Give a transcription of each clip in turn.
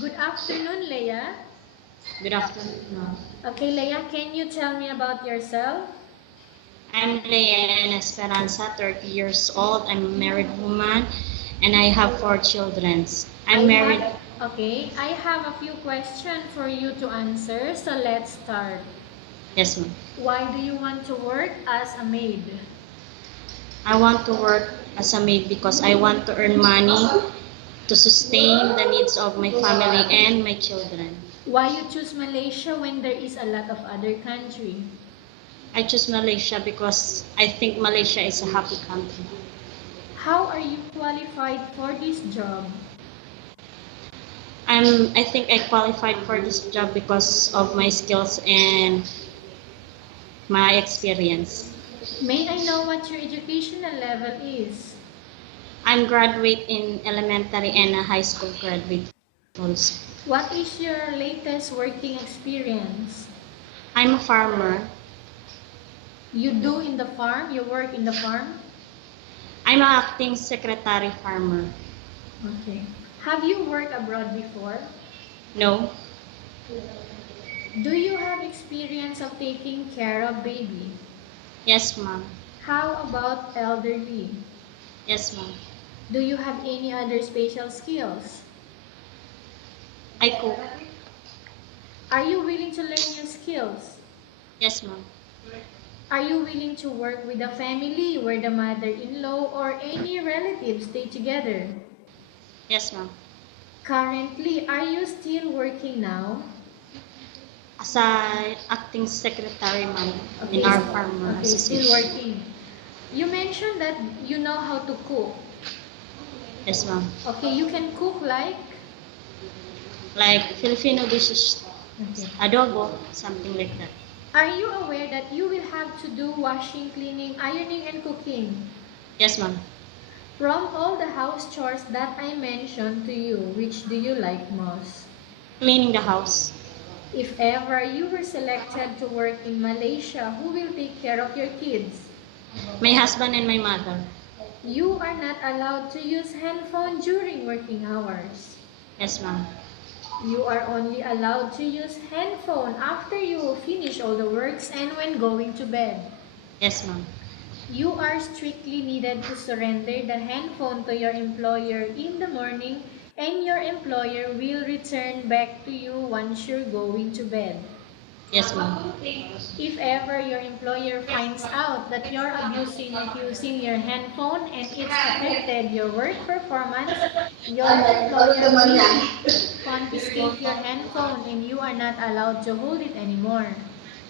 Good afternoon, Leah. Good afternoon. Okay, Leah, can you tell me about yourself? I'm Leah and Esperanza, 30 years old. I'm a married woman and I have 4 children. I'm married. I have a few questions for you to answer, so let's start. Yes, ma'am. Why do you want to work as a maid? I want to work as a maid because I want to earn money to sustain the needs of my family and my children. Why you choose Malaysia when there is a lot of other country? I choose Malaysia because I think Malaysia is a happy country. How are you qualified for this job? I think I qualified for this job because of my skills and my experience. May I know what your educational level is? I'm graduate in elementary and a high school graduate also. What is your latest working experience? I'm a farmer. You do in the farm? You work in the farm? I'm an acting secretary farmer. Okay. Have you worked abroad before? No, Do you have experience of taking care of baby? yes ma'am. How about elderly? Yes ma'am. Do you have any other special skills? I cook. Are you willing to learn new skills? Yes ma'am. Are you willing to work with a family where the mother-in-law or any relatives stay together? Yes ma'am. Currently, are you still working now? As a acting secretary ma'am in our farmer Okay, still association. working. You mentioned that you know how to cook. Yes ma'am. Okay, you can cook Like Filipino dishes, Okay. adobo, something like that. Are you aware that you will have to do washing, cleaning, ironing, and cooking? Yes ma'am. From all the house chores that I mentioned to you, which do you like most? Cleaning the house. If ever you were selected to work in Malaysia, who will take care of your kids? My husband and my mother. You are not allowed to use handphone during working hours. Yes ma'am. You are only allowed to use handphone after you finish all the works and when going to bed. Yes ma'am. You are strictly needed to surrender the handphone to your employer in the morning and your employer will return back to you once you're going to bed. Yes ma'am. If ever your employer finds out that you're abusing using your handphone and it's affected your work performance, your employer will confiscate your handphone and you are not allowed to hold it anymore.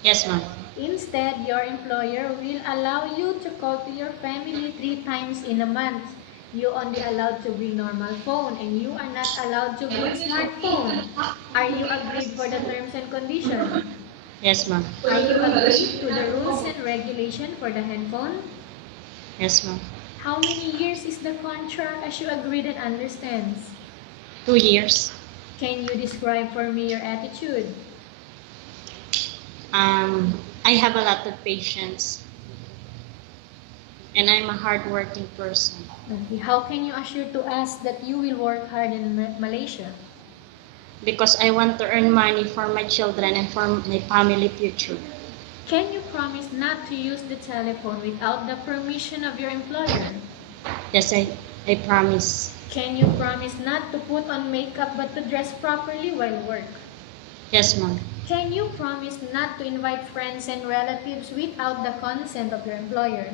Yes ma'am. Instead, your employer will allow you to call to your family 3 times in a month. You only allowed to bring normal phone and you are not allowed to bring smartphone. Are you agreed for the terms and conditions? Yes ma'am. Are you agreed to the rules and regulation for the handphone? Yes ma'am. How many years is the contract as you agreed and understands? 2 years. Can you describe for me your attitude? I have a lot of patience and I'm a hardworking person Okay. How can you assure to us that you will work hard in Malaysia? because I want to earn money for my children and for my family future. Can you promise not to use the telephone without the permission of your employer? Yes, I promise. Can you promise not to put on makeup but to dress properly while work? Yes, ma'am. Can you promise not to invite friends and relatives without the consent of your employer?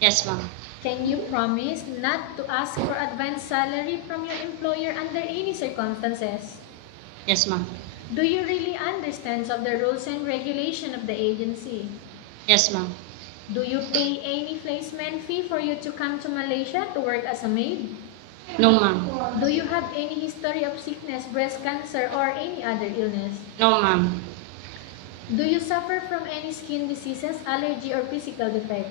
Yes, ma'am. Can you promise not to ask for advance salary from your employer under any circumstances? Yes, ma'am. Do you really understand of the rules and regulation of the agency? Yes, ma'am. Do you pay any placement fee for you to come to Malaysia to work as a maid? No, ma'am. Do you have any history of sickness, breast cancer, or any other illness? No, ma'am. Do you suffer from any skin diseases, allergy, or physical defect?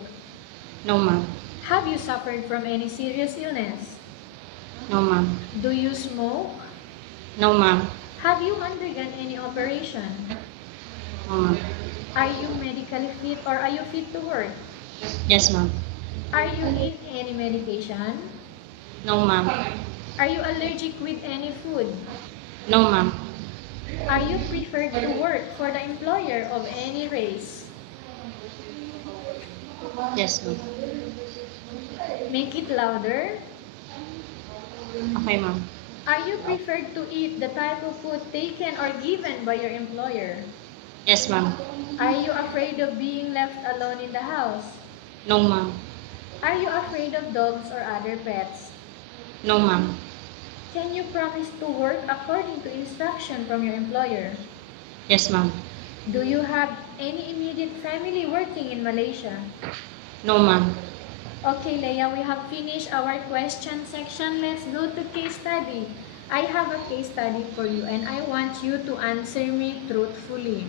No, ma'am. Have you suffered from any serious illness? No, ma'am. Do you smoke? No, ma'am. Have you undergone any operation? No, ma'am. Are you medically fit or are you fit to work? Yes, ma'am. Are you in any medication? No, ma'am. Are you allergic with any food? No, ma'am. Are you preferred to work for the employer of any race? Yes, ma'am. Make it louder. Okay, ma'am. Are you preferred to eat the type of food taken or given by your employer? Yes, ma'am. Are you afraid of being left alone in the house? No, ma'am. Are you afraid of dogs or other pets? No, ma'am. Can you promise to work according to instruction from your employer? Yes, ma'am. Do you have any immediate family working in Malaysia? No, ma'am. Okay, Leah, we have finished our question section. Let's go to case study. I have a case study for you and I want you to answer me truthfully.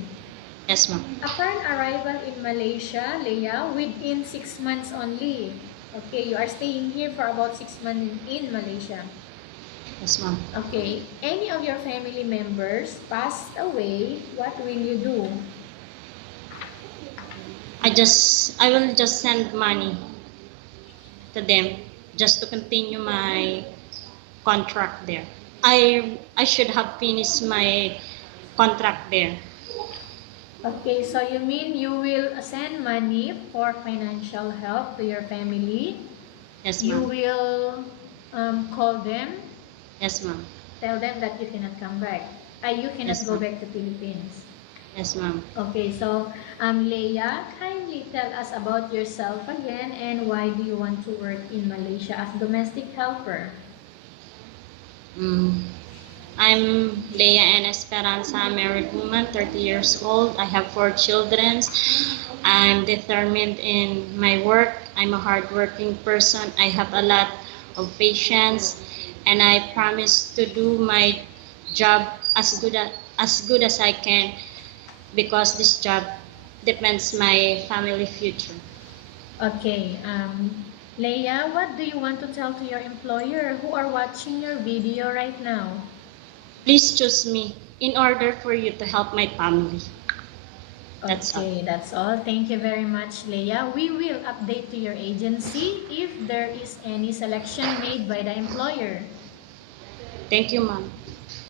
Yes, ma'am. Upon arrival in Malaysia, Leah, within 6 months only. Okay, you are staying here for about 6 months in Malaysia. Yes, ma'am. Okay, any of your family members passed away, what will you do? I will just send money to them just to continue my contract there. I should have finished my contract there. Okay, so you mean you will send money for financial help to your family? Yes, You ma'am. will call them, Yes, ma'am. tell them that you cannot come back. You cannot Yes, go ma'am. back to Philippines. Yes, ma'am. Okay, so Leah, kindly tell us about yourself again and why do you want to work in Malaysia as domestic helper? Mm. I'm Leah and Esperanza, a married woman, 30 years old. I have 4 children. I'm determined in my work. I'm a hardworking person. I have a lot of patience, and I promise to do my job as good as I can because this job depends my family future. Okay, Leah, what do you want to tell to your employer who are watching your video right now? Please choose me in order for you to help my family. That's all. Okay, that's all. Thank you very much, Leah. We will update to your agency if there is any selection made by the employer. Thank you, ma'am.